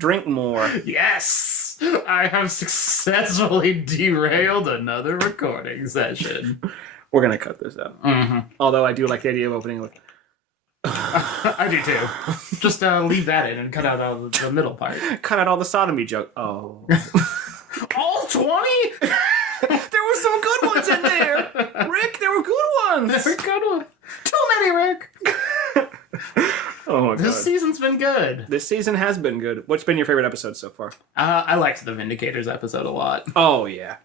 Drink more. Yes! I have successfully derailed another recording session. We're going to cut this out. Mm-hmm. Although I do like the idea of opening with... I do too. Just leave that in and cut out the middle part. Cut out all the sodomy joke. Oh. All 20? There were some good ones in there. Rick, there were good ones. There were good ones. Too many, Rick. Oh my god. This season's been good. This season has been good. What's been your favorite episode so far? I liked the Vindicators episode a lot. Oh, yeah.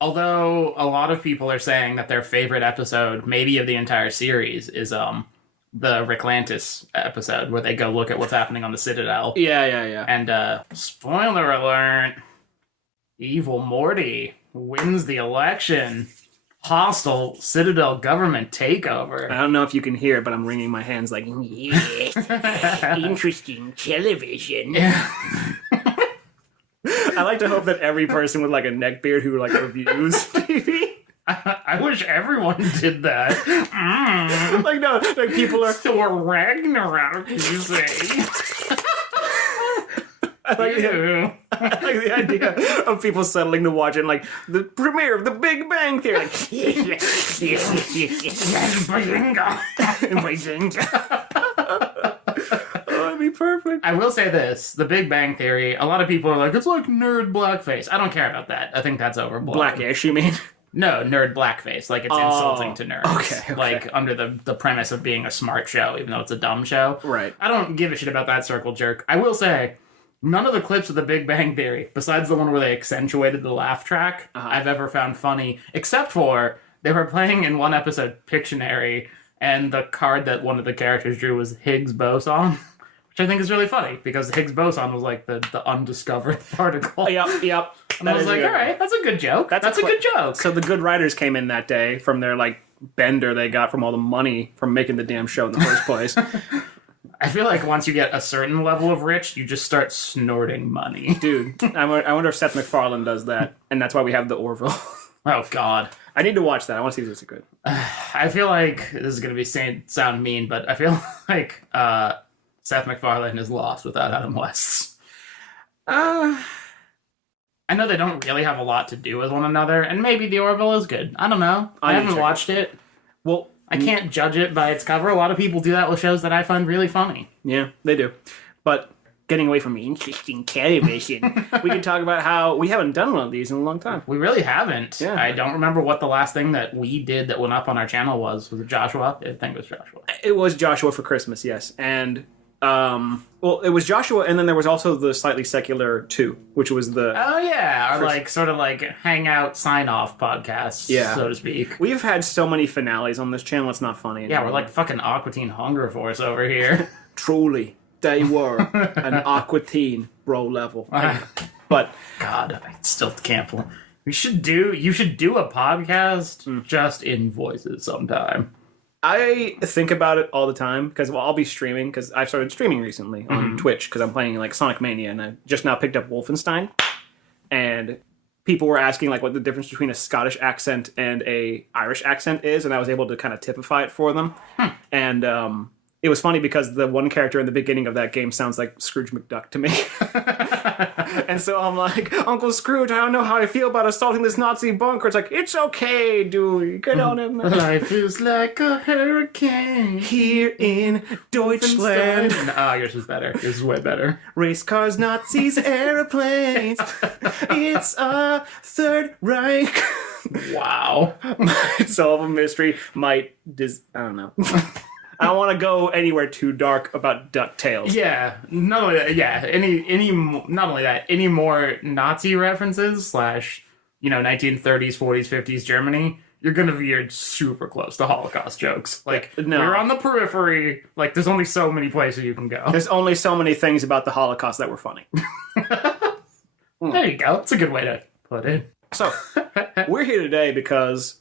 Although a lot of people are saying that their favorite episode, maybe of the entire series, is the Reclantis episode where they go look at what's happening on the Citadel. Yeah. And spoiler alert, Evil Morty wins the election. Hostile Citadel government takeover. I don't know if you can hear it, but I'm wringing my hands like, yes, interesting television. Yeah. I like to hope that every person with like a neckbeard who like reviews TV. I wish everyone did that. Like, no, like people are... Thor Ragnarok, you say? I like the idea of people settling to watch it, like the premiere of The Big Bang Theory. Like, yes. Oh, that'd be perfect. I will say this: The Big Bang Theory. A lot of people are like, it's like nerd blackface. I don't care about that. I think that's overblown. Blackish, you mean? No, nerd blackface. Like it's insulting to nerds. Okay. Like under the premise of being a smart show, even though it's a dumb show. Right. I don't give a shit about that circle jerk. I will say. None of the clips of The Big Bang Theory, besides the one where they accentuated the laugh track, I've ever found funny, except for they were playing in one episode Pictionary, and the card that one of the characters drew was Higgs boson, which I think is really funny, because Higgs boson was like the undiscovered particle. Yep. And I was like, all right, that's a good joke. That's a good joke. So the good writers came in that day from their, like, bender they got from all the money from making the damn show in the first place. I feel like once you get a certain level of rich, you just start snorting money. Dude, I wonder if Seth MacFarlane does that, and that's why we have the Orville. Oh, God. I need to watch that. I want to see if this is good. I feel like, this is going to sound mean, but I feel like Seth MacFarlane is lost without Adam West. I know they don't really have a lot to do with one another, and maybe the Orville is good. I don't know. I haven't watched it. Well, I can't judge it by its cover. A lot of people do that with shows that I find really funny. Yeah, they do. But getting away from interesting television, we can talk about how we haven't done one of these in a long time. We really haven't. Yeah. I don't remember what the last thing that we did that went up on our channel was. Was it Joshua? I think it was Joshua. It was Joshua for Christmas, yes. And, well, it was Joshua, and then there was also the Slightly Secular 2, which was the... Oh, yeah. Our, like, sort of, like, hangout sign-off podcast, so to speak. We've had so many finales on this channel, it's not funny anymore. Yeah, we're like fucking Aqua Teen Hunger Force over here. Truly, they were an Aqua Teen bro level. But... God, I still can't believe... You should do a podcast just in voices sometime. I think about it all the time because I'll be streaming because I've started streaming recently on Twitch because I'm playing like Sonic Mania and I just now picked up Wolfenstein, and people were asking like what the difference between a Scottish accent and a Irish accent is, and I was able to kind of typify it for them. And it was funny because the one character in the beginning of that game sounds like Scrooge McDuck to me. And so I'm like, Uncle Scrooge, I don't know how I feel about assaulting this Nazi bunker. It's like, it's okay, dude. Get on it, man. Life is like a hurricane Here in Deutschland. Yours is better. Yours is way better. Race cars, Nazis, airplanes. It's a Third Reich. Wow. Might solve a mystery. I don't know. I don't want to go anywhere too dark about DuckTales. Yeah, not only that, not only that, any more Nazi references / 1930s, 40s, 50s Germany, you're gonna veer super close to Holocaust jokes. Like, we're on the periphery. Like, there's only so many places you can go. There's only so many things about the Holocaust that were funny. There you go. It's a good way to put it. So, we're here today because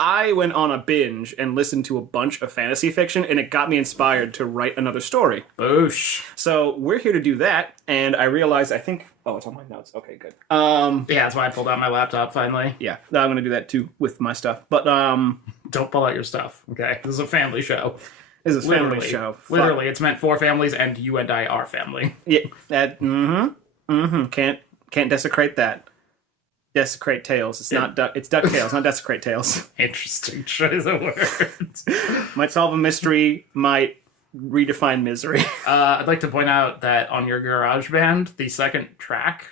I went on a binge and listened to a bunch of fantasy fiction, and it got me inspired to write another story. Boosh. So we're here to do that, and I realized, it's on my notes. Okay, good. Yeah, that's why I pulled out my laptop finally. Yeah, I'm going to do that too with my stuff. But, don't pull out your stuff, okay? This is a family show. This is a family show. Literally, it's meant for families, and you and I are family. Yeah, that. Can't desecrate that. Desecrate tails. It's not duck. It's DuckTales, not desecrate tails. Interesting choice of words. Might solve a mystery. Might redefine misery. I'd like to point out that on your GarageBand, the second track,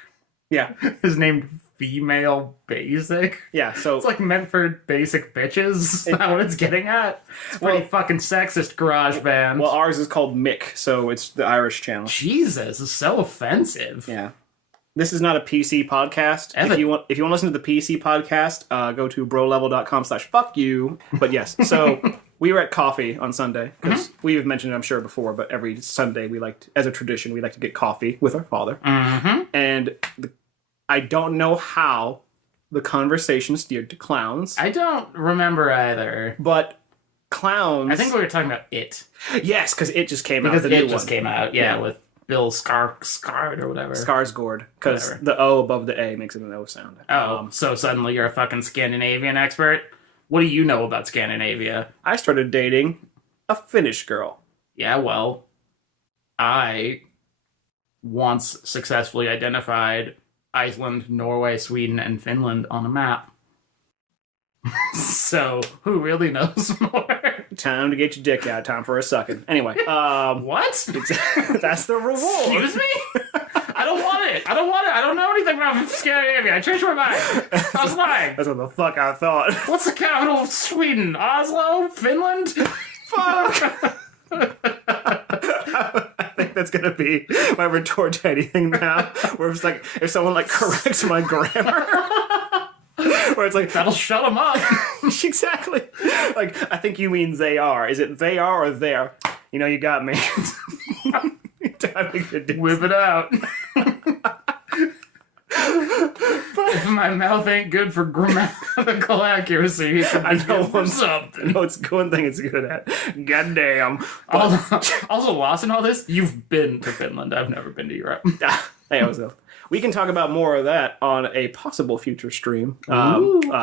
is named Female Basic. Yeah, so it's like meant for basic bitches. Is that what it's getting at? It's pretty fucking sexist, GarageBand. Well, ours is called Mick, so it's the Irish channel. Jesus, it's so offensive. Yeah. This is not a PC podcast. If you want to listen to the PC podcast, go to brolevel.com/fuckyou. But yes, so we were at coffee on Sunday because we have mentioned it, I'm sure, before. But every Sunday, as a tradition, we like to get coffee with our father. And I don't know how the conversation steered to clowns. I don't remember either. But clowns. I think we were talking about It. Yes, because it just came out. Because It just came out. Yeah, with Bill Skarsgård or whatever. Skarsgård, because the O above the A makes it an O sound. Oh, so suddenly you're a fucking Scandinavian expert? What do you know about Scandinavia? I started dating a Finnish girl. Yeah, well, I once successfully identified Iceland, Norway, Sweden, and Finland on a map. So, who really knows more? Time to get your dick out. Time for a sucking. Anyway, what? That's the reward. Excuse me? I don't want it. I don't know anything about Scandinavia. I changed my mind. I was lying. That's what the fuck I thought. What's the capital of Sweden? Oslo? Finland? Fuck! I think that's gonna be my retort to anything now. Where it's like, if someone corrects my grammar. Where it's like, that'll shut them up. Exactly. I think you mean they are. Is it they are or there? You got me. Whip it out. If my mouth ain't good for grammatical accuracy, I know for something. No, it's one thing it's good at. Goddamn. Also, lost in all this, you've been to Finland. I've never been to Europe. Hey, I was ill. We can talk about more of that on a possible future stream.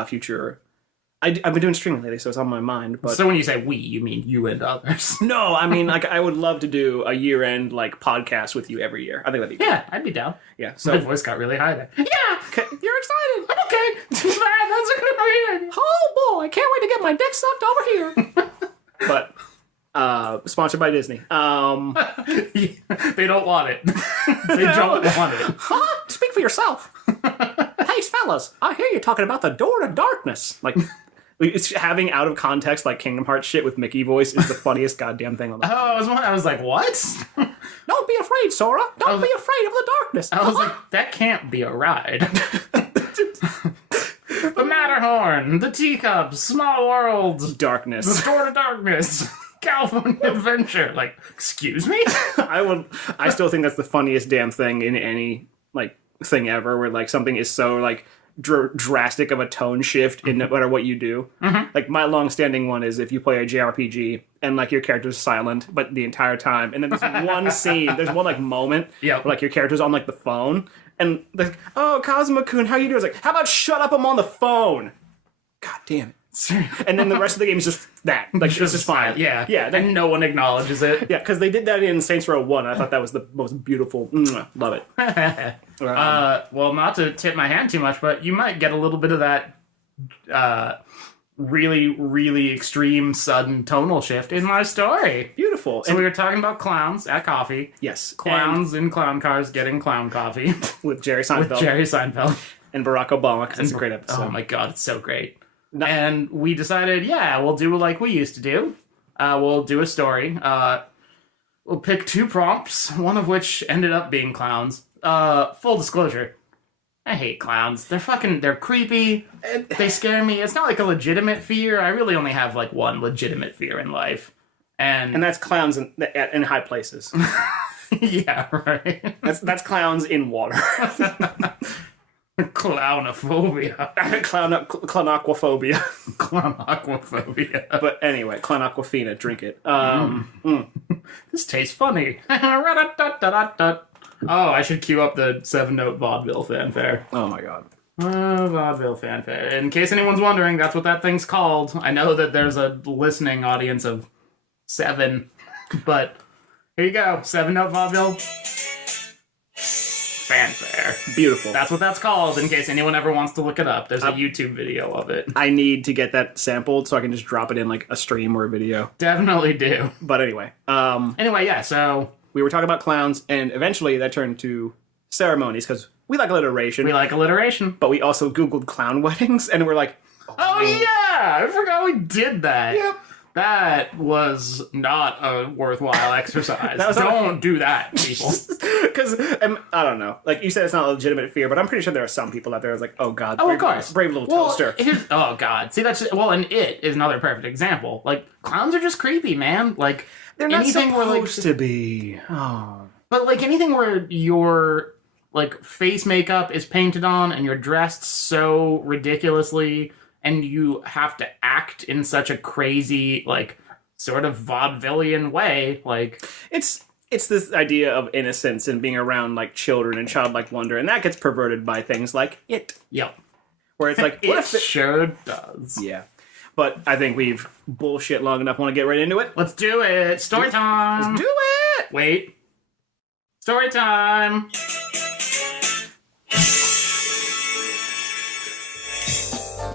Future. I've been doing streaming lately, so it's on my mind. But so when you say we, you mean you and others? No, I mean I would love to do a year-end podcast with you every year. I think that'd be good. Yeah, I'd be down. Yeah, so my voice got really high there. Yeah, you're excited. I'm okay. That's a good idea. Oh boy, I can't wait to get my dick sucked over here. But. Sponsored by Disney. They don't want it. They don't want it. Huh? Speak for yourself. Hey, fellas, I hear you talking about the door to darkness. It's having out of context Kingdom Hearts shit with Mickey voice is the funniest goddamn thing on the planet. I was like, what? Don't be afraid, Sora. Don't be afraid of the darkness. I was like, that can't be a ride. The Matterhorn, the teacups, Small World, darkness, the door to darkness. California Adventure. Excuse me? I still think that's the funniest damn thing in any thing ever, where something is so drastic of a tone shift in no matter what you do. My long-standing one is if you play a JRPG and your character's silent but the entire time, and then there's one scene, there's one moment where your character's on the phone and oh, Kazuma-kun, how you doing? It's how about shut up, I'm on the phone. God damn it. And then the rest of the game is just that. It's just fine. Yeah. Yeah. And no one acknowledges it. Yeah, because they did that in Saints Row 1. I thought that was the most beautiful. Love it. Well, not to tip my hand too much, but you might get a little bit of that really, really extreme, sudden tonal shift in my story. Beautiful. So we were talking about clowns at coffee. Yes. Clowns in clown cars getting clown coffee. With Jerry Seinfeld. And Barack Obama, because it's a great episode. Oh my god, it's so great. And we decided, we'll do like we used to do. We'll do a story. We'll pick 2 prompts, one of which ended up being clowns. Full disclosure, I hate clowns. They're creepy. They scare me. It's not a legitimate fear. I really only have one legitimate fear in life. And that's clowns in high places. Yeah, right. That's clowns in water. Clownophobia. Clownaquaphobia. Clownaquaphobia. But anyway, clownaquafina, drink it. This tastes funny. Oh, I should cue up the 7-note vaudeville fanfare. Oh my god. Vaudeville fanfare. In case anyone's wondering, that's what that thing's called. I know that there's a listening audience of 7. But here you go. 7-note vaudeville. Fanfare. Beautiful. That's what that's called, in case anyone ever wants to look it up. There's a YouTube video of it. I need to get that sampled so I can just drop it in like a stream or a video. Definitely do. But anyway. Anyway, yeah, so... We were talking about clowns, and eventually that turned to ceremonies, because we like alliteration. We like alliteration. But we also Googled clown weddings, and we're like... Oh yeah! I forgot we did that. Yep. That was not a worthwhile exercise. Don't do that, people. Because, I don't know. Like, you said it's not a legitimate fear, but I'm pretty sure there are some people out there that's like, oh god, Oh, of course. brave little toaster. Oh god. See, and It is another perfect example. Like, clowns are just creepy, man. Like, They're not anything supposed to be. Oh. But, like, anything where your, like, face makeup is painted on and you're dressed so ridiculously and you have to act in such a crazy, like, sort of vaudevillian way, like... It's this idea of innocence and being around, like, children and childlike wonder, and that gets perverted by things like It. Yep. Where it's like, what if it sure does. Yeah. But I think we've bullshit long enough. Want to get right into it? Let's do it. Story time. Let's do it! Wait. Story time.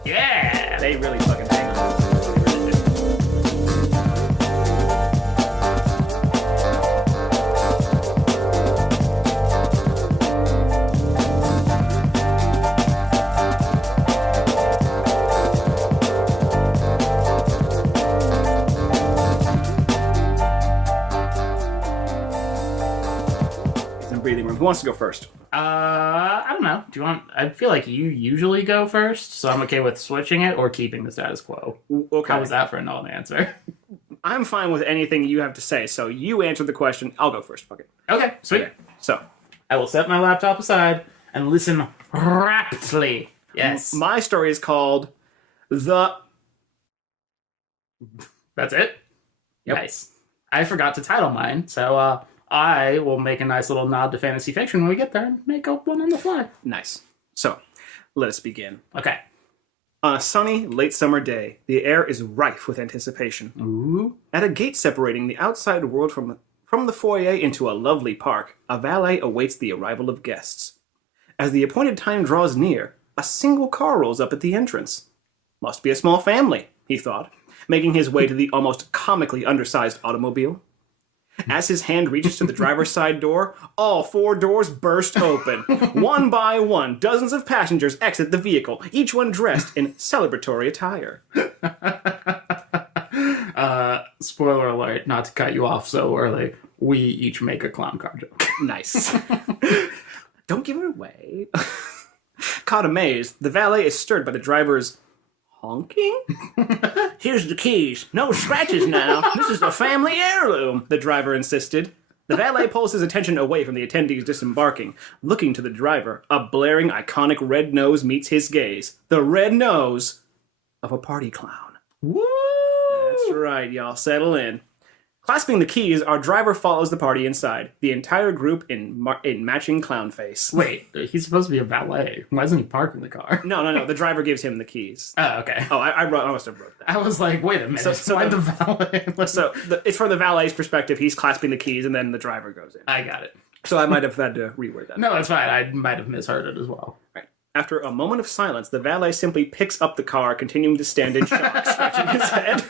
Yeah. They really fucking hang on. Breathing room. Who wants to go first? I don't know. Do you want... I feel like you usually go first, so I'm okay with switching it or keeping the status quo. Okay. How was that for a non-answer? I'm fine with anything you have to say, so you answer the question. I'll go first. Fuck it. Okay, sweet. Okay. So, I will set my laptop aside and listen raptly. Yes. My story is called The... That's it? Yep. Nice. I forgot to title mine, so I will make a nice little nod to fantasy fiction when we get there and make up one on the fly. Nice. So, let us begin. Okay. On a sunny, late summer day, the air is rife with anticipation. Ooh. At a gate separating the outside world from the foyer into a lovely park, a valet awaits the arrival of guests. As the appointed time draws near, a single car rolls up at the entrance. Must be a small family, he thought, making his way to the almost comically undersized automobile. As his hand reaches to the driver's side door, all 4 doors burst open. One by one, dozens of passengers exit the vehicle, each one dressed in celebratory attire. Spoiler alert, not to cut you off so early, we each make a clown car joke. Nice. Don't give it away. Caught amazed, the valet is stirred by the driver's honking? Here's the keys. No scratches now. This is a family heirloom, the driver insisted. The valet pulls his attention away from the attendees disembarking. Looking to the driver, a blaring, iconic red nose meets his gaze. The red nose of a party clown. Woo! That's right, y'all. Settle in. Clasping the keys, our driver follows the party inside. The entire group in matching clown face. Wait, he's supposed to be a valet. Why isn't he parking the car? No. The driver gives him the keys. Oh, okay. Oh, I must have wrote that. I was like, wait a minute. So why the valet? It's from the valet's perspective. He's clasping the keys, and then the driver goes in. I got it. So I might have had to reword that. No, that's fine. I might have misheard it as well. Right. After a moment of silence, the valet simply picks up the car, continuing to stand in shock, scratching his head.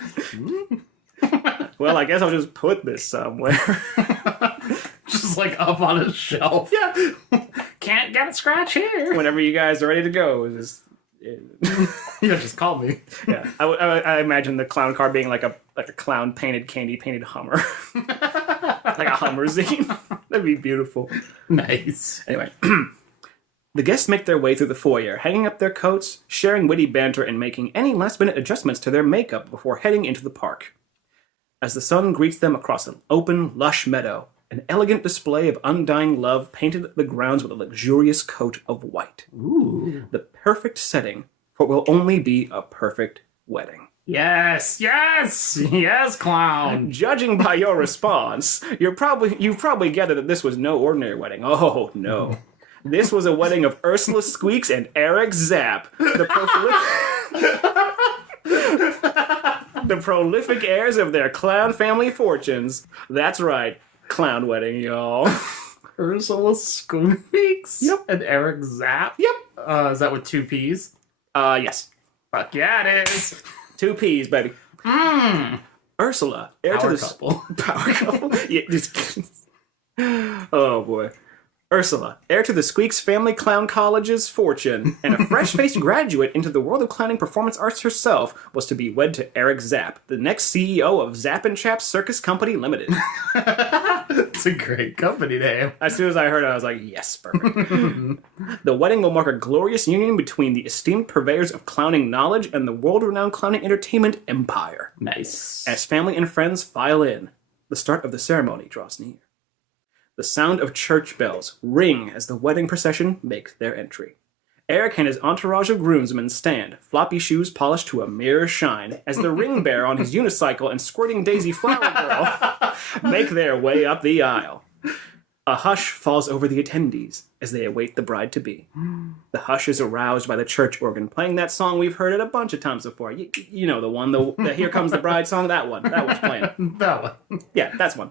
Well, I guess I'll just put this somewhere. Just like up on a shelf. Yeah. Can't get a scratch here. Whenever you guys are ready to go, just... just call me. Yeah. I imagine the clown car being like a clown candy painted Hummer. Like a Hummer zine. That'd be beautiful. Nice. Anyway. The guests make their way through the foyer, hanging up their coats, sharing witty banter, and making any last-minute adjustments to their makeup before heading into the park. As the sun greets them across an open, lush meadow, an elegant display of undying love painted the grounds with a luxurious coat of white. Ooh. The perfect setting for what will only be a perfect wedding. Yes, clown. Judging by your response, you've probably gathered that this was no ordinary wedding. Oh, no. This was a wedding of Ursula Squeaks and Eric Zapp, the prolific... The prolific heirs of their clown family fortunes. That's right. Clown wedding, y'all. Ursula Squeaks. Yep. And Eric Zapp. Yep. Is that with 2 P's? Yes. Fuck yeah, it is. 2 P's, baby. Ursula, heir to the couple. Power couple. Yeah, oh boy. Ursula, heir to the Squeaks Family Clown College's fortune, and a fresh-faced graduate into the world of clowning performance arts herself, was to be wed to Eric Zapp, the next CEO of Zapp and Chap Circus Company Limited. It's a great company name. As soon as I heard it, I was like, yes, perfect. The wedding will mark a glorious union between the esteemed purveyors of clowning knowledge and the world-renowned clowning entertainment empire. Nice. As family and friends file in, the start of the ceremony draws near. The sound of church bells ring as the wedding procession makes their entry. Eric and his entourage of groomsmen stand, floppy shoes polished to a mirror shine, as the ring bearer on his unicycle and squirting daisy flower girl make their way up the aisle. A hush falls over the attendees as they await the bride-to-be. The hush is aroused by the church organ, playing that song we've heard it a bunch of times before. You know the one, the Here Comes the Bride song, that one. That one's playing. That one. Yeah, that's one.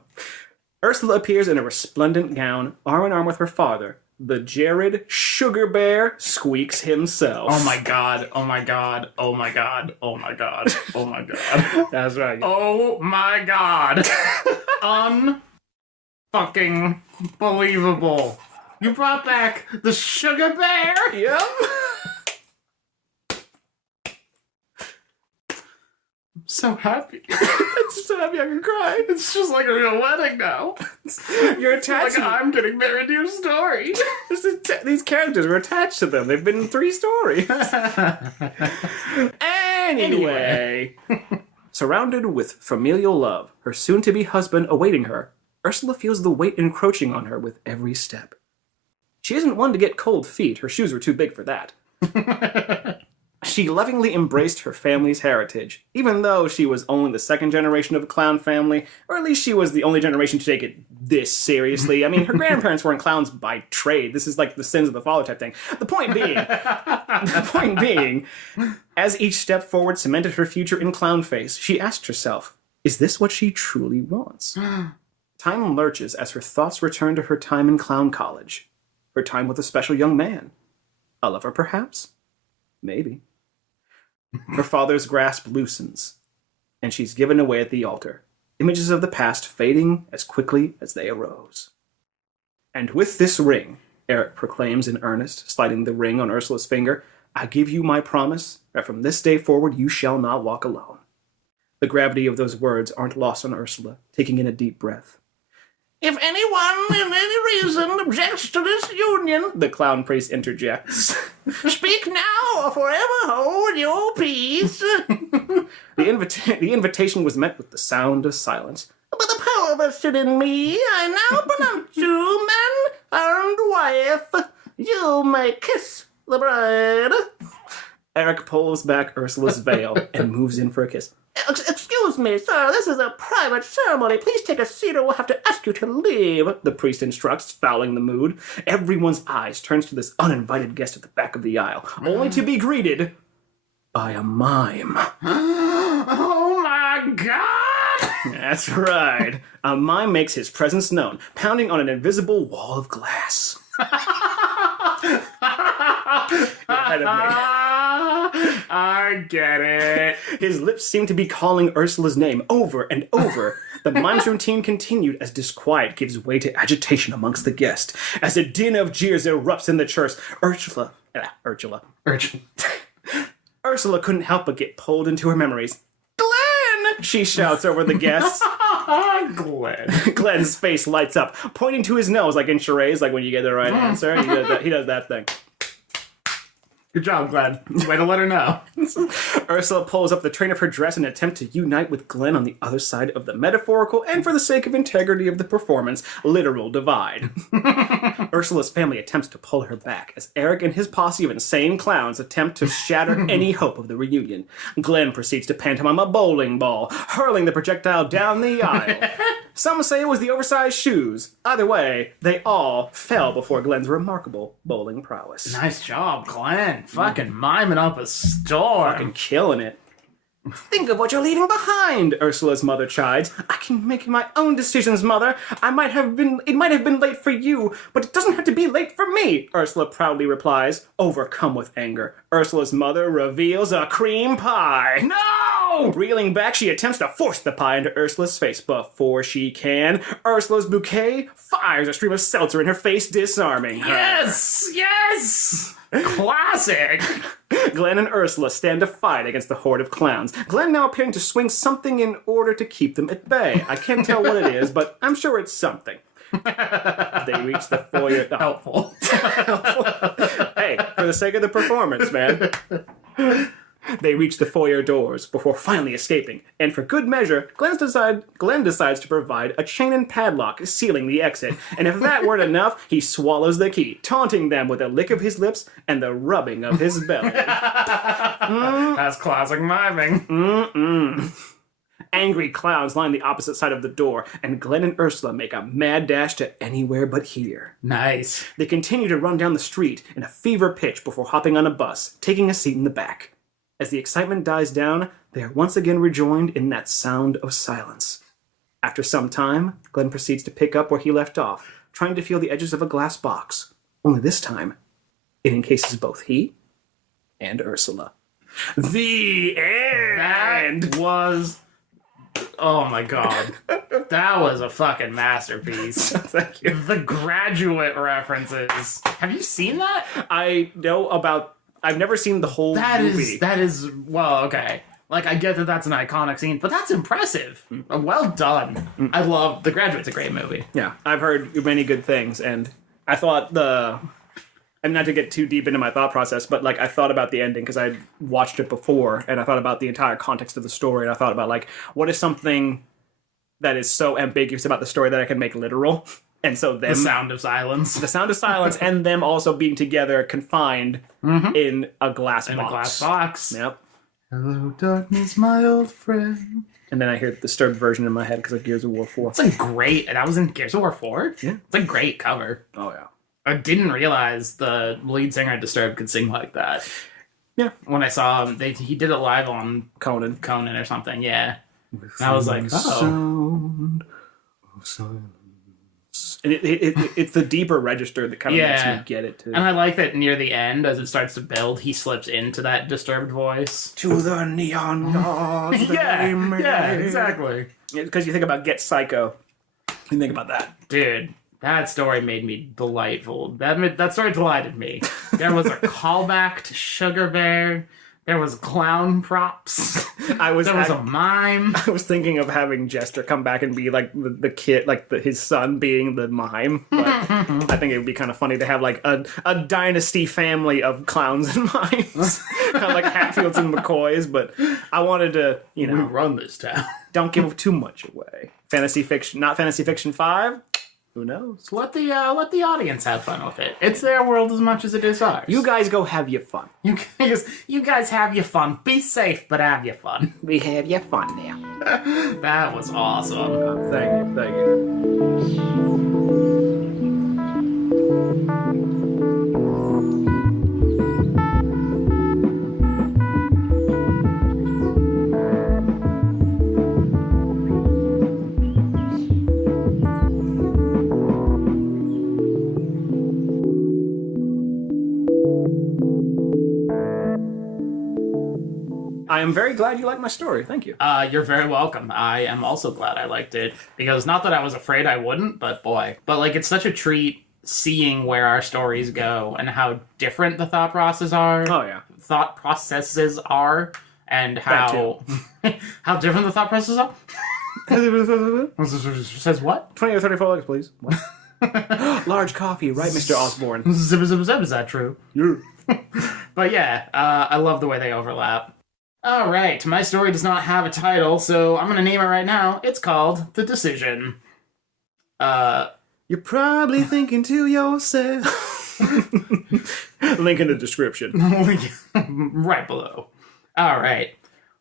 Ursula appears in a resplendent gown, arm in arm with her father, the Jared Sugar Bear Squeaks himself. Oh my god, oh my god, oh my god, oh my god, oh my god. That's right. Oh my god. Un-fucking believable. You brought back the Sugar Bear? Yep. So happy. I'm so happy I can cry. It's just like a real wedding now. You're attached Like I'm getting married to your story. These characters are attached to them. They've been in 3 stories. Anyway. Surrounded with familial love, her soon-to-be husband awaiting her, Ursula feels the weight encroaching on her with every step. She isn't one to get cold feet. Her shoes were too big for that. She lovingly embraced her family's heritage, even though she was only the 2nd generation of a clown family, or at least she was the only generation to take it this seriously. I mean, her grandparents weren't clowns by trade. This is like the sins of the father type thing. The point being, as each step forward cemented her future in clown face, she asked herself, is this what she truly wants? Time lurches as her thoughts return to her time in clown college. Her time with a special young man. A lover, perhaps? Maybe. Her father's grasp loosens, and she's given away at the altar, images of the past fading as quickly as they arose. And with this ring, Eric proclaims in earnest, sliding the ring on Ursula's finger, I give you my promise that from this day forward you shall not walk alone. The gravity of those words aren't lost on Ursula, taking in a deep breath. If anyone, in any reason, objects to this union, the clown priest interjects. Speak now or forever hold your peace. The invitation was met with the sound of silence. By the power vested in me, I now pronounce you man and wife. You may kiss the bride. Eric pulls back Ursula's veil and moves in for a kiss. Excuse me, sir, this is a private ceremony. Please take a seat or we'll have to ask you to leave, the priest instructs, fouling the mood. Everyone's eyes turns to this uninvited guest at the back of the aisle, only to be greeted by a mime. Oh my god! That's right. A mime makes his presence known, pounding on an invisible wall of glass. Ahead of me. I get it. His lips seem to be calling Ursula's name over and over. The mime's routine continued as disquiet gives way to agitation amongst the guests. As a din of jeers erupts in the church, Ursula couldn't help but get pulled into her memories. Glenn! She shouts over the guests. Glenn. Glenn's face lights up, pointing to his nose like in charades, like when you get the right answer. He does that thing. Good job, Glenn. Way to let her know. Ursula pulls up the train of her dress in an attempt to unite with Glenn on the other side of the metaphorical and, for the sake of integrity of the performance, literal divide. Ursula's family attempts to pull her back as Eric and his posse of insane clowns attempt to shatter any hope of the reunion. Glenn proceeds to pantomime a bowling ball, hurling the projectile down the aisle. Some say it was the oversized shoes. Either way, they all fell before Glenn's remarkable bowling prowess. Nice job, Glenn. Fucking miming up a storm. Fucking killing it. Think of what you're leaving behind, Ursula's mother chides. I can make my own decisions, Mother. It might have been late for you, but it doesn't have to be late for me, Ursula proudly replies, overcome with anger. Ursula's mother reveals a cream pie. No! Reeling back, she attempts to force the pie into Ursula's face. Before she can, Ursula's bouquet fires a stream of seltzer in her face, disarming her. Yes! Yes! Classic! Glenn and Ursula stand to fight against the horde of clowns. Glenn now appearing to swing something in order to keep them at bay. I can't tell what it is, but I'm sure it's something. They reach the foyer. Oh. Helpful. Hey, for the sake of the performance, man. They reach the foyer doors before finally escaping, and for good measure, Glenn decides to provide a chain and padlock sealing the exit, and if that weren't enough, he swallows the key, taunting them with a lick of his lips and the rubbing of his belly. That's classic miming. Angry clowns line the opposite side of the door, and Glenn and Ursula make a mad dash to anywhere but here. Nice. They continue to run down the street in a fever pitch before hopping on a bus, taking a seat in the back. As the excitement dies down, they are once again rejoined in that sound of silence. After some time, Glenn proceeds to pick up where he left off, trying to feel the edges of a glass box. Only this time, it encases both he and Ursula. The end! That was... Oh my god. That was a fucking masterpiece. Thank you. The Graduate references. Have you seen that? I know about... I've never seen the whole movie. That is, well, okay. Like, I get that that's an iconic scene, but that's impressive. Well done. I love The Graduate's a great movie. Yeah, I've heard many good things, and I thought I'm not to get too deep into my thought process, but like I thought about the ending because I'd watched it before, and I thought about the entire context of the story, and I thought about like, what is something that is so ambiguous about the story that I can make literal? And so them... The Sound of Silence. The Sound of Silence, and them also being together, confined in a glass box. In a glass box. Yep. Hello, darkness, my old friend. And then I hear the disturbed version in my head because of Gears of War 4. It's a great... That was in Gears of War 4? Yeah. It's a great cover. Oh, yeah. I didn't realize the lead singer of Disturbed could sing like that. Yeah. When I saw him, he did it live on Conan or something, yeah. And I was like, oh. Sound of silence. And it's the deeper register that kind of makes me get it too. And I like that near the end, as it starts to build, he slips into that Disturbed voice. To the neon gods. yeah, exactly. Because you think about Get Psycho, you think about that. Dude, that story made me delightful. That story delighted me. There was a callback to Sugar Bear. There was clown props. There was a mime. I was thinking of having Jester come back and be like the kid, like his son being the mime. But I think it would be kind of funny to have like a dynasty family of clowns and mimes, kind of like Hatfields and McCoys. But I wanted to, We run this town. Don't give too much away. Fantasy fiction, not Fantasy Fiction 5. Who knows? Let the audience have fun with it. It's their world as much as it is ours. You guys go have your fun. You guys have your fun. Be safe, but have your fun. We have your fun now. That was awesome. Thank you. I am very glad you liked my story. Thank you. You're very welcome. I am also glad I liked it, because not that I was afraid I wouldn't, but boy. But like, it's such a treat seeing where our stories go and how different the thought processes are. Oh, yeah. Thought processes are, and how how different the thought processes are. Says what? 20 or 34 legs, please. What? Large coffee, right, Mr. Osborne? Zip, zip, zip, is that true? Yeah. But yeah, I love the way they overlap. Alright, my story does not have a title, so I'm gonna name it right now. It's called The Decision. You're probably thinking to yourself. Link in the description. Right below. Alright.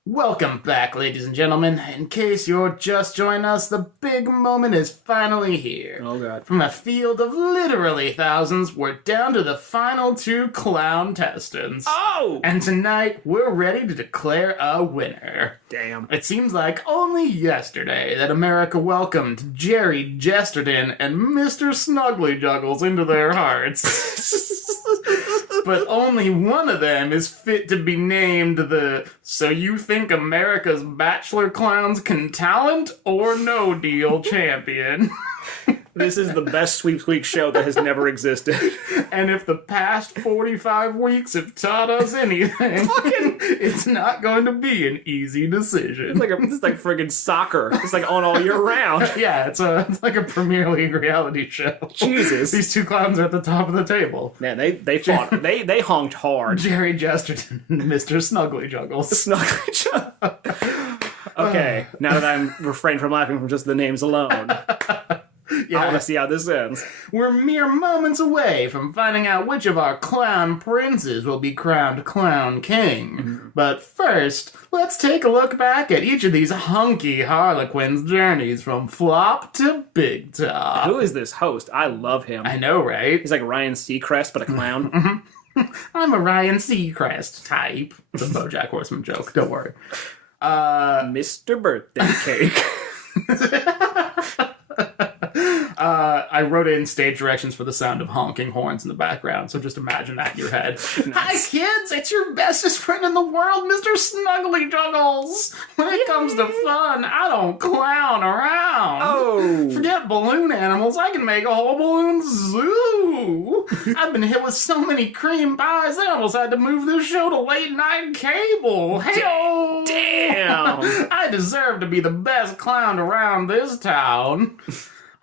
Welcome back, ladies and gentlemen. In case you're just joining us, the big moment is finally here. Oh, God. From a field of literally thousands, we're down to the final 2 clown testants. Oh! And tonight, we're ready to declare a winner. Damn. It seems like only yesterday that America welcomed Jerry Jesterton and Mr. Snuggly Juggles into their hearts. But only one of them is fit to be named the So You Think America's Bachelor Clowns Can Talent or No Deal champion. This is the best Sweeps Week show that has never existed. And if the past 45 weeks have taught us anything, it's not going to be an easy decision. It's like friggin' soccer. It's like on all year round. Yeah, it's like a Premier League reality show. Jesus. These 2 clowns are at the top of the table. Man, they fought. They honked hard. Jerry Jesterton, Mr. Snuggly Juggles. Snuggly. Okay, now that I'm refrained from laughing from just the names alone, Yeah. I want to see how this ends. We're mere moments away from finding out which of our clown princes will be crowned Clown King. Mm-hmm. But first, let's take a look back at each of these hunky harlequins' journeys from flop to big top. Who is this host? I love him. I know, right? He's like Ryan Seacrest, but a clown. I'm a Ryan Seacrest type. It's a BoJack Horseman joke, don't worry. Mr. Birthday Cake. I wrote in stage directions for the sound of honking horns in the background, so just imagine that in your head. Nice. Hi, kids! It's your bestest friend in the world, Mr. Snuggly Juggles! When it comes to fun, I don't clown around! Oh! Forget balloon animals, I can make a whole balloon zoo! I've been hit with so many cream pies, they almost had to move this show to late night cable! Hey-o! Damn! I deserve to be the best clown around this town!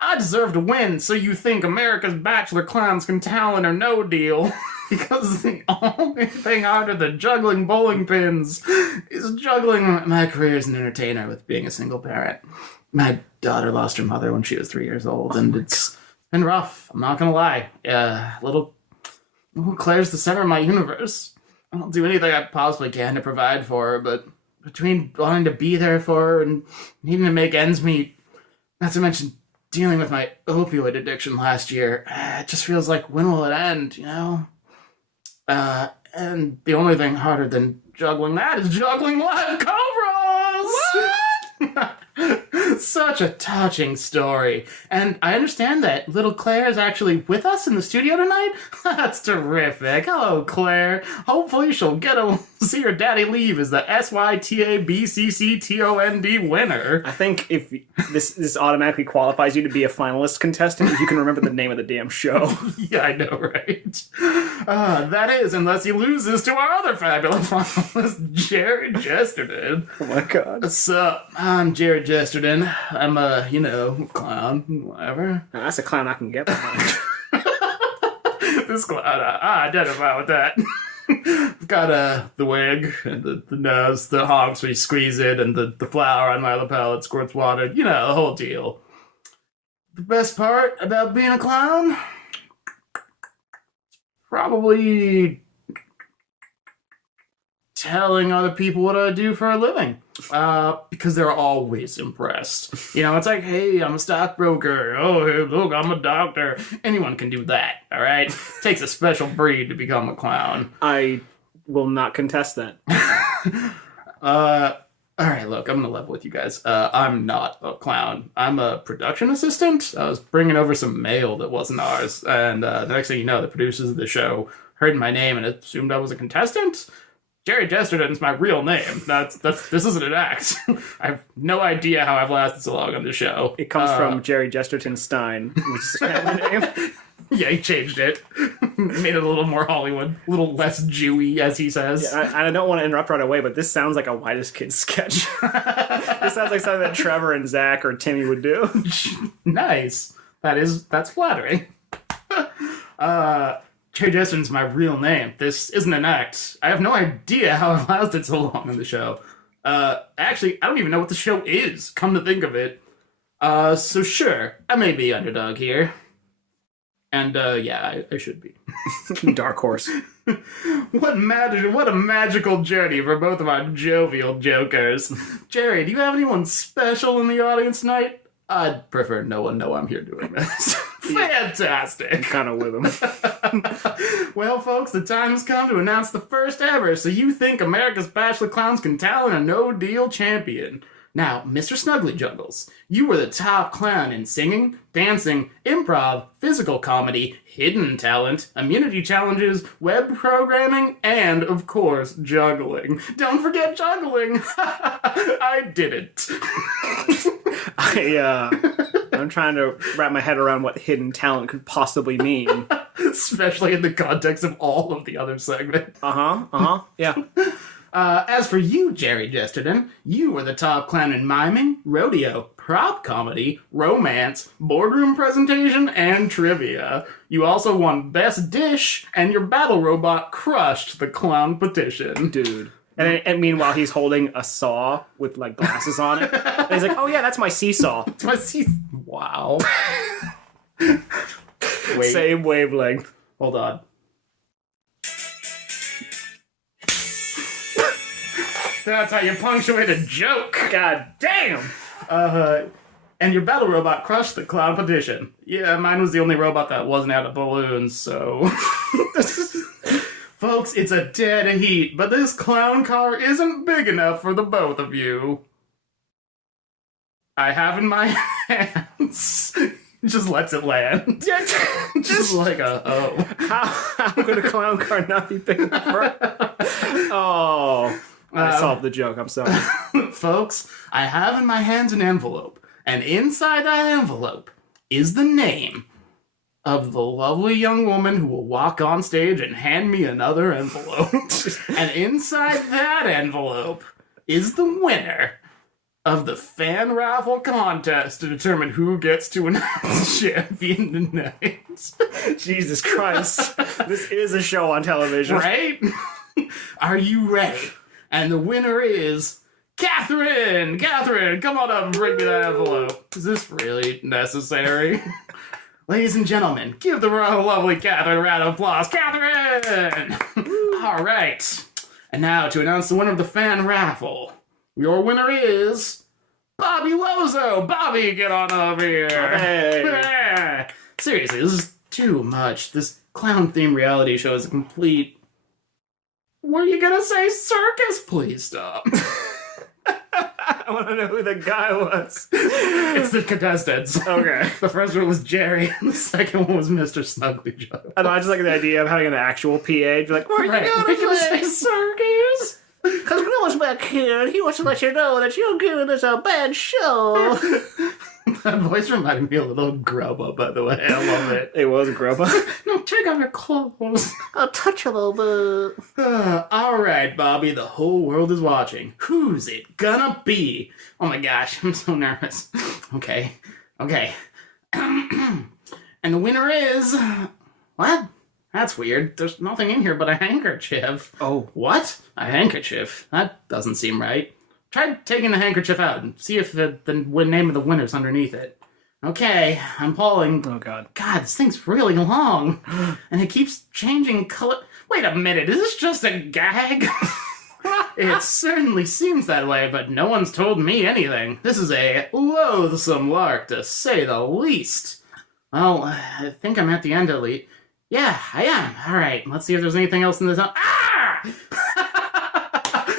I deserve to win, so you think America's Bachelor Clowns Can Talent or No Deal. Because the only thing harder than juggling bowling pins is juggling my career as an entertainer with being a single parent. My daughter lost her mother when she was 3 years old, and it's been rough, I'm not gonna lie. Little Claire's the center of my universe. I'll do anything I possibly can to provide for her, but between wanting to be there for her and needing to make ends meet, not to mention dealing with my opioid addiction last year, it just feels like, when will it end, you know? And the only thing harder than juggling that is juggling live cobras! What? Such a touching story. And I understand that little Claire is actually with us in the studio tonight. That's terrific. Hello, Claire. Hopefully she'll get to see her daddy leave as the SYTABCCTOND winner. I think if this automatically qualifies you to be a finalist contestant if you can remember the name of the damn show. Yeah, I know, right? That is, unless he loses to our other fabulous finalist, Jared Jesterton. Oh my god. What's up? I'm Jared Jesterton. I'm a, clown, whatever. Now, that's a clown I can get behind. This clown, I identify with that. I've got the wig, and the nose, the honks where you squeeze it, and the flower on my lapel, it squirts water, the whole deal. The best part about being a clown? Probably telling other people what I do for a living. Because they're always impressed. It's like, hey, I'm a stockbroker. Oh, hey, look, I'm a doctor. Anyone can do that, all right? Takes a special breed to become a clown. I will not contest that. All right, look, I'm gonna level with you guys. I'm not a clown. I'm a production assistant. I was bringing over some mail that wasn't ours, and the next thing you know, the producers of the show heard my name and assumed I was a contestant. Jerry Jesterton's my real name. This isn't an act. I have no idea how I've lasted so long on the show. It comes from Jerry Jesterton Stein, which is a family name. Yeah, he changed it. Made it a little more Hollywood. A little less Jewy, as he says. Yeah, I don't want to interrupt right away, but this sounds like a Whitest Kids sketch. This sounds like something that Trevor and Zach or Timmy would do. Nice. That's flattering. Jerry Jesterton's my real name. This isn't an act. I have no idea how I've lasted so long on the show. Actually, I don't even know what the show is, come to think of it. So sure, I may be underdog here. And, I should be. Dark horse. What a magical journey for both of our jovial jokers. Jerry, do you have anyone special in the audience tonight? I'd prefer no one know I'm here doing this. Fantastic. Kind of with him. Well, folks, the time has come to announce the first ever So You Think America's Bachelor Clowns Can Talent a No-Deal champion. Now, Mr. Snuggly Juggles, you were the top clown in singing, dancing, improv, physical comedy, hidden talent, immunity challenges, web programming, and, of course, juggling. Don't forget juggling! I didn't. I'm trying to wrap my head around what hidden talent could possibly mean. Especially in the context of all of the other segments. Yeah. As for you, Jerry Jesterton, you were the top clown in miming, rodeo, prop comedy, romance, boardroom presentation, and trivia. You also won Best Dish, and your battle robot crushed the clown petition. Dude. And meanwhile, he's holding a saw with, like, glasses on it. And he's like, oh, yeah, that's my seesaw. It's my Wow. Wait. Same wavelength. Hold on. That's how you punctuate a joke. God damn. And your battle robot crushed the clown petition. Yeah, mine was the only robot that wasn't out of balloons, so... Folks, it's a dead heat, but this clown car isn't big enough for the both of you. I have in my hands... Just lets it land. Just like How could a clown car not be big enough for... Oh... I solved the joke, I'm sorry. Folks, I have in my hands an envelope, and inside that envelope is the name of the lovely young woman who will walk on stage and hand me another envelope. And inside that envelope is the winner of the fan raffle contest to determine who gets to announce champion tonight. Jesus Christ. This is a show on television. Right? Are you ready? And the winner is Catherine! Catherine, come on up and bring me that envelope. Is this really necessary? Ladies and gentlemen, give the lovely Catherine a round of applause. Catherine! All right. And now to announce the winner of the fan raffle. Your winner is Bobby Lozo. Bobby, get on over here. Hey. Seriously, this is too much. This clown-themed reality show is a complete... Were you gonna say circus? Please stop. I want to know who the guy was. It's the contestants. Okay. The first one was Jerry, and the second one was Mr. Snuggly Joe. I don't know, I just like the idea of having an actual PA. Be like, were you gonna say circus? Because Grandma's back here, and he wants to let you know that you're giving us a bad show. That voice reminded me a little Grubba, by the way. I love it. It was Grubba. No, take off your clothes. I'll touch a little bit. All right, Bobby, the whole world is watching. Who's it gonna be? Oh my gosh, I'm so nervous. Okay. And the winner is... What? That's weird. There's nothing in here but a handkerchief. Oh. What? A handkerchief? That doesn't seem right. Try taking the handkerchief out and see if the name of the winner's underneath it. Okay, I'm pulling. Oh, God. God, this thing's really long. And it keeps changing color. Wait a minute, is this just a gag? It certainly seems that way, but no one's told me anything. This is a loathsome lark, to say the least. Well, I think I'm at the end, Elite. Yeah, I am. All right, let's see if there's anything else in this. Ah!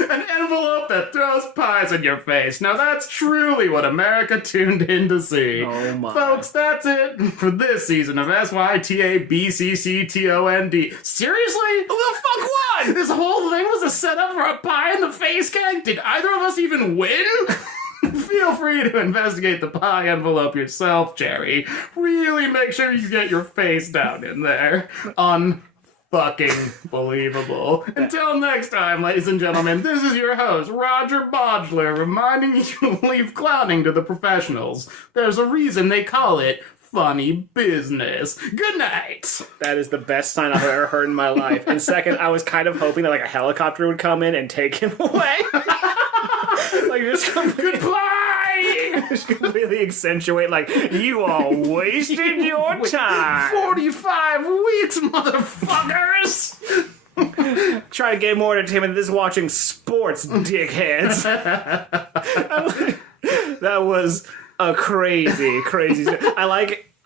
An envelope that throws pies in your face. Now that's truly what America tuned in to see. Oh my. Folks, that's it for this season of SYTABCCTOND. Seriously? Who the fuck won? This whole thing was a setup for a pie in the face gag? Did either of us even win? Feel free to investigate the pie envelope yourself, Jerry. Really make sure you get your face down in there. Unfucking believable. Until next time, ladies and gentlemen, this is your host, Roger Bodgler, reminding you to leave clowning to the professionals. There's a reason they call it funny business. Good night. That is the best sign I've ever heard in my life. And second, I was kind of hoping that like a helicopter would come in and take him away. Like, just Goodbye! just completely accentuate, like, you all wasted your time. 45 weeks, motherfuckers! Try to get more entertainment than this watching sports, dickheads. That was a crazy.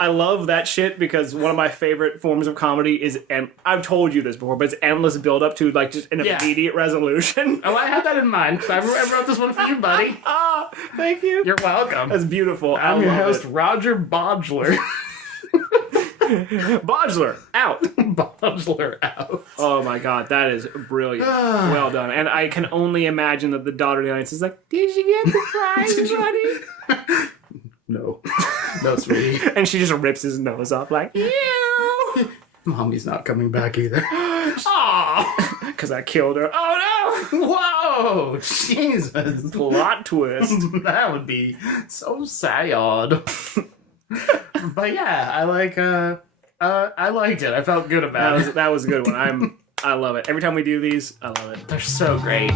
I love that shit because one of my favorite forms of comedy is, and I've told you this before, but it's endless build up to like just an immediate resolution. Oh, I had that in mind. I wrote this one for you, buddy. Ah, thank you. You're welcome. That's beautiful. I'm your host, Roger Bodgler. Bodgler, out. Bodgler out. Oh my god, that is brilliant. Well done. And I can only imagine that the daughter of the audience is like, did you get the prize, buddy? No. No, sweetie. And she just rips his nose off like, ew. Mommy's not coming back either. Aw. Because I killed her. Oh no. Whoa! Jesus. Plot twist. That would be so sad. But yeah, I liked it. I felt good about it. That was a good one. I love it. Every time we do these, I love it. They're so great.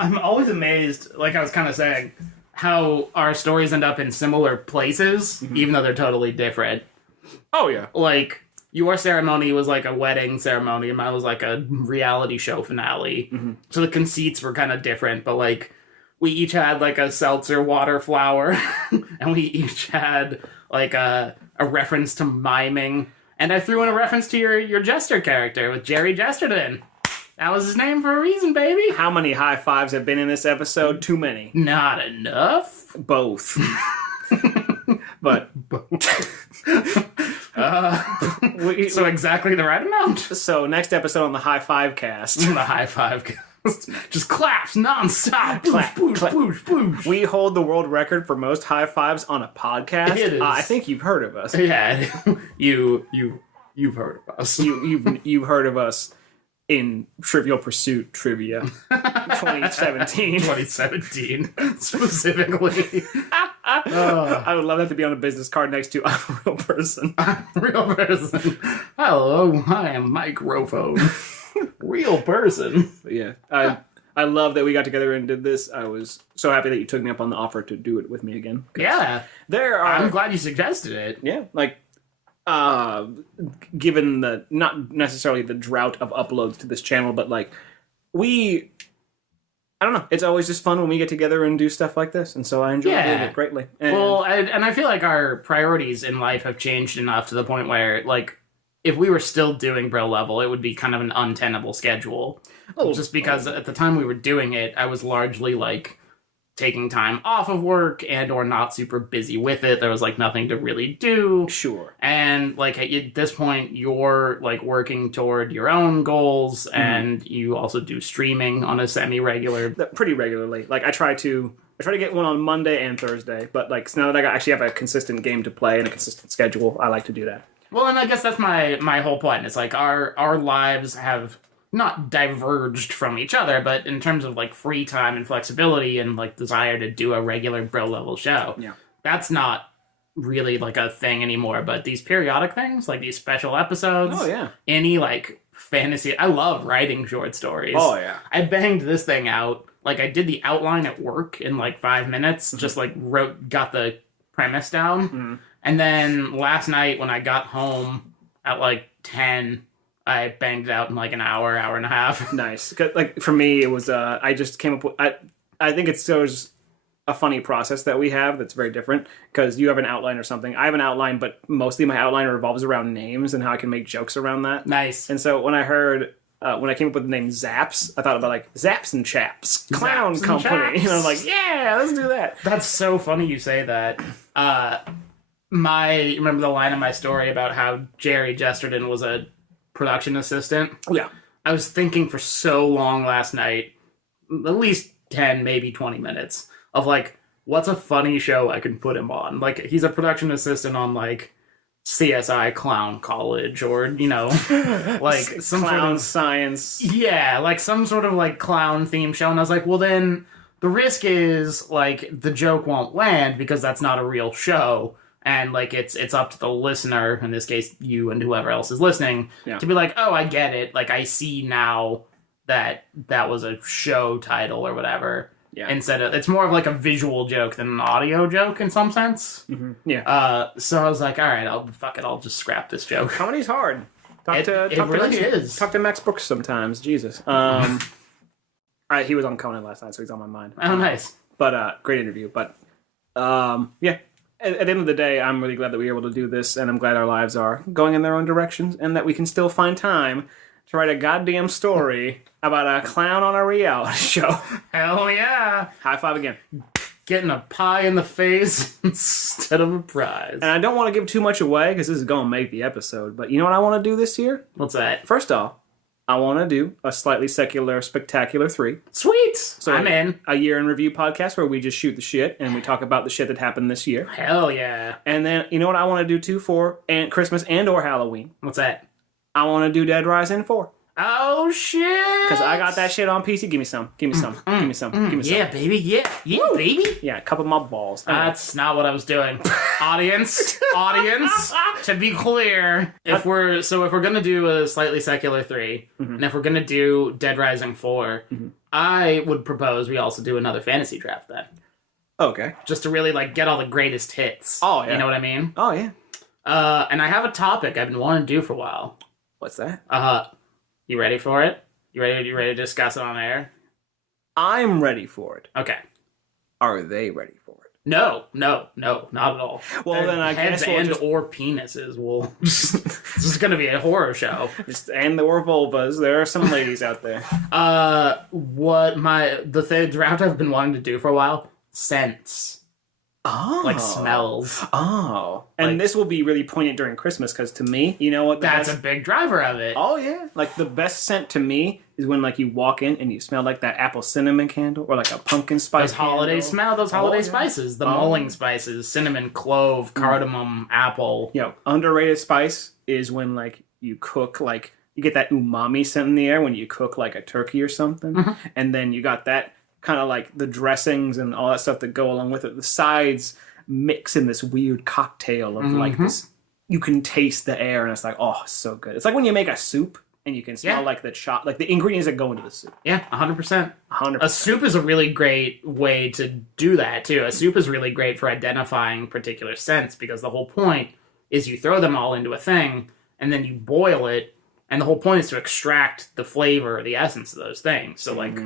I'm always amazed, like I was kind of saying, how our stories end up in similar places, even though they're totally different. Oh, yeah. Like, your ceremony was like a wedding ceremony, and mine was like a reality show finale. So the conceits were kind of different, but like, we each had like a seltzer water flower, and we each had like a reference to miming. And I threw in a reference to your Jester character with Jerry Jesterton. That was his name for a reason, baby. How many high fives have been in this episode? Too many. Not enough. Both. But so exactly the right amount. So next episode on the High Five cast. The High Five cast. Just claps nonstop. Clap, Boosh, clap. boosh, boosh. We hold the world record for most high fives on a podcast. It is. I think you've heard of us. Yeah, you've heard of us. You've heard of us in Trivial Pursuit Trivia 2017. 2017 specifically. I would love that to be on a business card next to I'm a real person. Real person. Hello, I am microphone. Real person. But yeah, I love that we got together and did this. I was so happy that you took me up on the offer to do it with me again. Yeah, I'm glad you suggested it. Yeah, like given the not necessarily the drought of uploads to this channel, but like I don't know, it's always just fun when we get together and do stuff like this, and so I enjoy doing it greatly. And I feel like our priorities in life have changed enough to the point where, like, if we were still doing Bro Level, it would be kind of an untenable schedule. Just because at the time we were doing it, I was largely, like, taking time off of work and or not super busy with it. There was like nothing to really do. Sure. And like at this point, you're like working toward your own goals, and you also do streaming on a semi-regular, pretty regularly. Like I try to get one on Monday and Thursday, but like now that I actually have a consistent game to play and a consistent schedule, I like to do that. Well, and I guess that's my whole point. It's like our lives have not diverged from each other, but in terms of like free time and flexibility and like desire to do a regular Bro Level show, that's not really like a thing anymore. But these periodic things, like these special episodes, any like fantasy, I love writing short stories. Oh yeah, I banged this thing out. Like I did the outline at work in like 5 minutes, just like got the premise down, and then last night when I got home at like 10. I banged it out in like an hour and a half. Nice. 'Cause, like for me, it was I just came up with I think it shows a funny process that we have that's very different because you have an outline or something. I have an outline, but mostly my outline revolves around names and how I can make jokes around that. Nice. And so when I heard when I came up with the name Zaps, I thought about like Zaps and Chaps Clown Zaps Company, and I'm like, yeah, let's do that. That's so funny you say that. Remember the line in my story about how Jerry Jesterton was a production assistant? Yeah. I was thinking for so long last night, at least 10, maybe 20 minutes, of like, what's a funny show I can put him on? Like, he's a production assistant on, like, CSI Clown College, or, you know, like some clown sort of science. Yeah, like some sort of like clown theme show. And I was like, well, then the risk is like the joke won't land because that's not a real show. And like it's up to the listener, in this case you and whoever else is listening, to be like, oh, I get it. Like, I see now that was a show title or whatever. Yeah. Instead of, it's more of like a visual joke than an audio joke in some sense. Mm-hmm. Yeah. So I was like, all right, I'll just scrap this joke. Comedy's hard. Talk to Max Brooks sometimes. Jesus. He was on Conan last night, so he's on my mind. Oh, nice. But great interview. But yeah. At the end of the day, I'm really glad that we were able to do this, and I'm glad our lives are going in their own directions, and that we can still find time to write a goddamn story about a clown on a reality show. Hell yeah. High five again. Getting a pie in the face instead of a prize. And I don't want to give too much away, because this is going to make the episode, but you know what I want to do this year? What's that? First off, I want to do a Slightly Secular Spectacular 3. Sweet! So I'm in. A year in review podcast where we just shoot the shit and we talk about the shit that happened this year. Hell yeah. And then, you know what I want to do too for Christmas and or Halloween? What's that? I want to do Dead Rising 4. Oh, shit! Because I got that shit on PC. Give me some. Give me some. Give me some. Give me some. Yeah, baby. Yeah. Yeah, Woo. Baby. Yeah, cup of my balls. That's not what I was doing. Audience, to be clear, if we're gonna do a Slightly Secular 3, and if we're gonna do Dead Rising 4, I would propose we also do another fantasy draft then. Okay. Just to really like get all the greatest hits. Oh yeah. You know what I mean? Oh yeah. And I have a topic I've been wanting to do for a while. What's that? You ready for it? You ready to discuss it on air? I'm ready for it. Okay. Are they ready for it? No, not at all. Well, then I guess or penises will. This is going to be a horror show. And or vulvas. There are some ladies out there. The draft I've been wanting to do for a while. Scents. Oh. Like smells. Oh. And like, this will be really poignant during Christmas, because to me, you know what? That's a big driver of it. Oh, yeah. Like, the best scent to me is when, like, you walk in and you smell like that apple cinnamon candle or like a pumpkin spice Those holiday spices. The mulling spices. Cinnamon, clove, cardamom, apple. You know, underrated spice is when, like, you cook, like, you get that umami scent in the air when you cook, like, a turkey or something. Mm-hmm. And then you got that kind of like the dressings and all that stuff that go along with it. The sides mix in this weird cocktail of like this. You can taste the air, and it's like, oh, it's so good. It's like when you make a soup and you can smell like the ingredients that go into the soup. Yeah, 100%. 100%. A soup is a really great way to do that too. A soup is really great for identifying particular scents, because the whole point is you throw them all into a thing and then you boil it, and the whole point is to extract the flavor, the essence of those things. So like.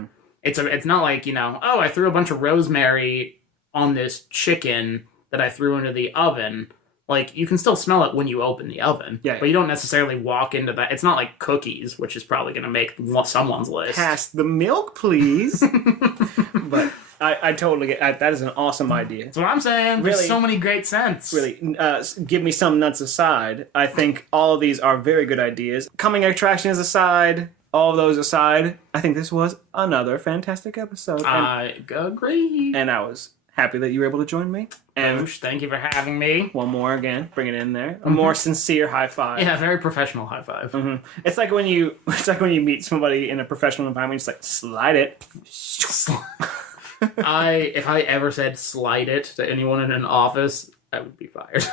It's not like, you know, oh, I threw a bunch of rosemary on this chicken that I threw into the oven. Like, you can still smell it when you open the oven. Yeah. But you don't necessarily walk into that. It's not like cookies, which is probably going to make someone's list. Pass the milk, please. But I totally get that. Is an awesome idea. That's what I'm saying. There's so many great scents. Really, give me some nuts aside. I think all of these are very good ideas. Coming attractions aside, all of those aside, I think this was another fantastic episode. I agree. And I was happy that you were able to join me. And Boosh, thank you for having me. One more again, bring it in there. A more sincere high five. Yeah, very professional high five. Mm-hmm. It's like when you meet somebody in a professional environment, you just like slide it. If I ever said slide it to anyone in an office, I would be fired.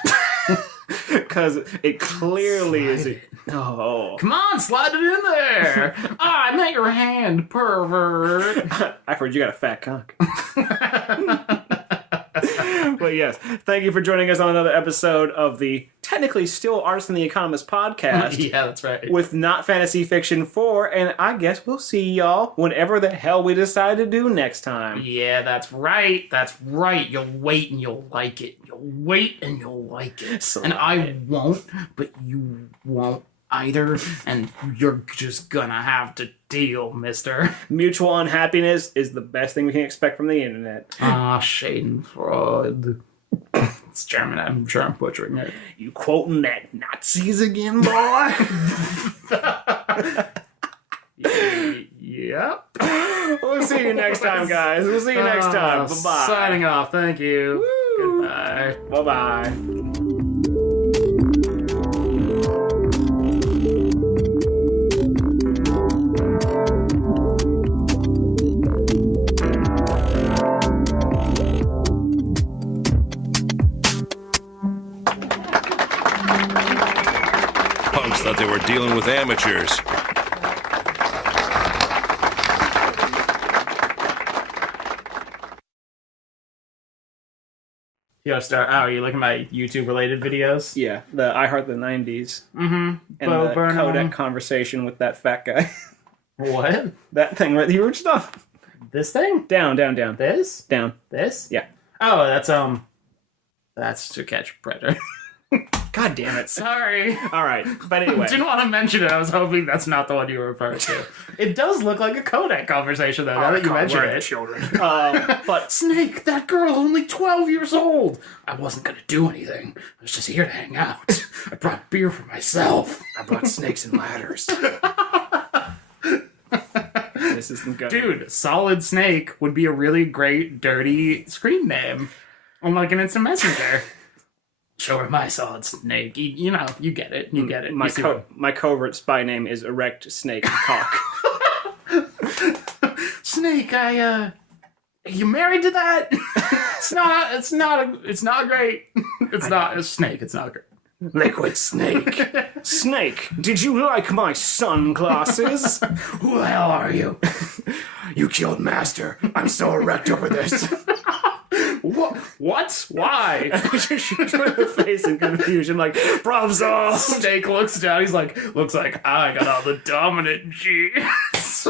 Because it clearly is. Oh. Come on, slide it in there. I met your hand, pervert. I heard you got a fat cock. But yes, thank you for joining us on another episode of the technically still Artist and the Economist podcast. Yeah, that's right. With Not Fantasy Fiction 4, and I guess we'll see y'all whenever the hell we decide to do next time. Yeah, that's right. That's right. You'll wait and you'll like it. You'll wait and you'll like it. And I won't, but you won't either, and you're just gonna have to deal, mister. Mutual unhappiness is the best thing we can expect from the internet. Schadenfreude. It's German. I'm sure I'm butchering it. You quoting that Nazis again, boy? Yep. We'll see you next next time, guys. We'll see you next time. Bye-bye. Signing off. Thank you. Woo. Goodbye. Bye-bye. Punks thought they were dealing with amateurs. Yo, Star, are you looking at my YouTube related videos? Yeah, the I Heart the 90s. Mm-hmm. And Bo the Burnham. Kodak conversation with that fat guy. What? That thing right you were just on. This thing? Down. This? Down. This? Yeah. Oh, that's To Catch a Predator. God damn it. Sorry. Alright, but anyway. Didn't want to mention it. I was hoping that's not the one you were referring to. It does look like a Kodak conversation, though, now that you mention it. Children. But Snake, that girl, only 12 years old. I wasn't going to do anything. I was just here to hang out. I brought beer for myself. I brought snakes and ladders. This isn't good. Dude, Solid Snake would be a really great, dirty screen name. On like an instant messenger. Show her my Solid Snake. You know, you get it. You get it. My covert spy name is Erect Snake Cock. Snake, you married to that? It's not great. It's Snake, it's not great. Liquid Snake. Snake, did you like my sunglasses? Who the hell are you? You killed Master. I'm so erect over this. What? Why? Just shoots her in the face in confusion, like, problem solved. Snake looks down, he's like, looks like I got all the dominant genes.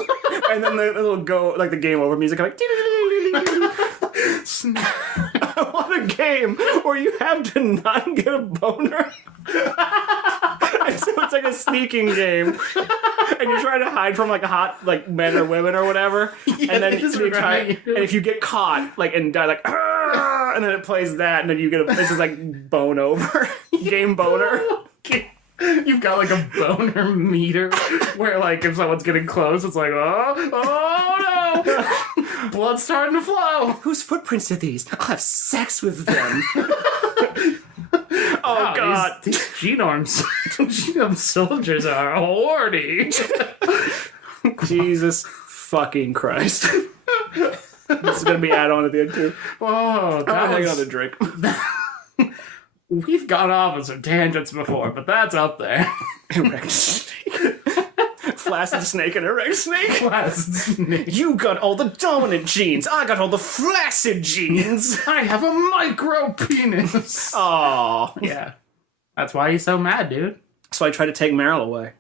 And then it'll go, like, the game over music, like, Snake. I want a game where you have to not get a boner. And so it's like a sneaking game. And you're trying to hide from like hot like men or women or whatever. Yeah, and then it is you try, right. and if you get caught, like and die like "Argh!" and then it plays that, and then you get this is like bone over. Game boner. You've got like a boner meter where like if someone's getting close, it's like, oh no! Blood's starting to flow. Whose footprints are these? I'll have sex with them. Oh Wow, god. These genome soldiers are horny. Jesus fucking Christ. This is gonna be add on at the end too. Whoa, I'm hang on the drink. We've gone off on some tangents before, but that's up there. Erect snake. Flaccid snake and erect snake. Flaccid snake. You got all the dominant genes. I got all the flaccid genes. I have a micro penis. Oh, Yeah. That's why he's so mad, dude. so I tried to take Meryl away.